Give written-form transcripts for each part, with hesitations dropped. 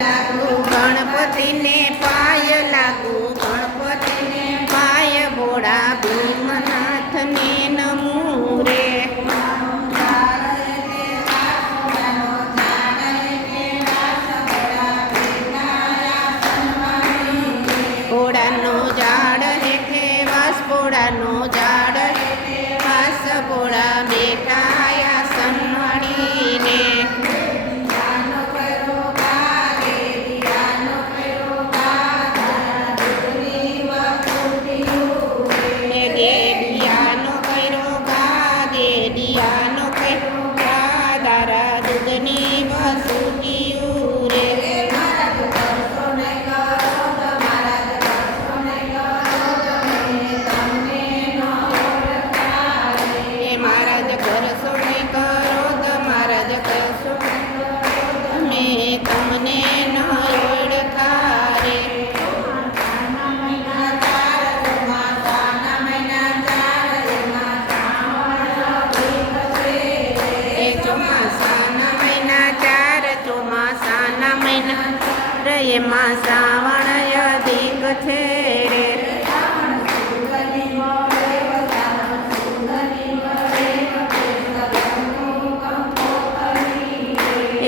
ગણપતિને પાય લાગુ, ગણપતિને પાય ભોળા ભીમનાથને નમું રે. ભોળાનો ઝાડ હેઠે વાસ, ભોળાનો ઝાડ હેઠે વાસ, ભોળા બેઠાયા સન્માડીને. ગેડિયાનો કર્યો ઘા, ગેડિયાનો કર્યો ઘા, તારા દૂધની વસુટીયું રે. મહારાજ કરશો નહીં કરો તો મહારાજ કરશો તમે તમને ન ઓળખા રે. ચોમાસાના મહિના ચાર, ચોમાસાના મહિના એમાં શ્રાવણ અધિક છે રે.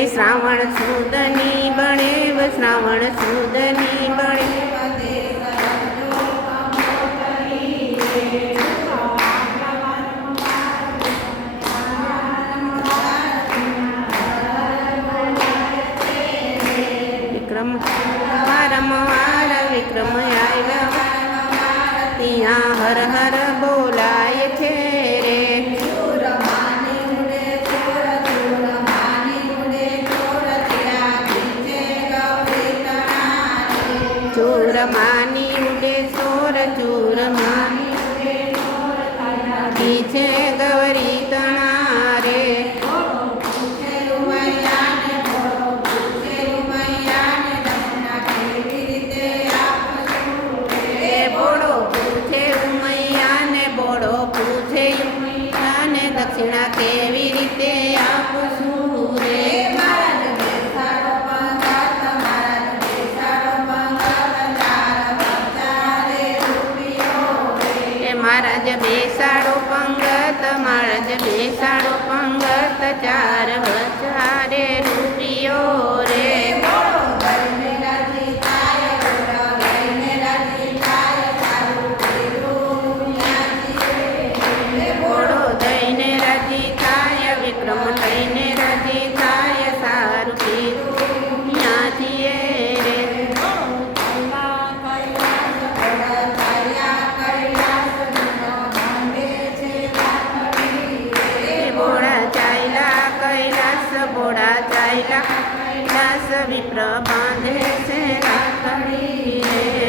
એ શ્રાવણ સુદની બળે, શ્રાવણ સુદની બળે. વિક્રમ વારંવાર વિક્રમ આવ્યા, ત્યાં હર હર બોલાય છે રે. ચોરમાની ઉડે ચોર, ચોરમાની છે ગૌરી તણા રે. બોડો પૂછે ઉમૈયાને, બોડો પૂછે ઉમૈયાને દક્ષિણા કેવી રીતે આપશું રે. મહારાજ બેસાડો પંગત, મહારાજ બેસાડો પંગત, 4,000 રૂપિયો રે. ઘોડો દઈને રાજી થાય, વિક્રમ લઈને રાજી થાય, સારું કીધું ત્યાંથી રે. ભોળા ચાલ્યા કૈલાસ, ભોળા ચાલ્યા કૈલાસ, વિપ્ર બાંધે છે રાખડી રે.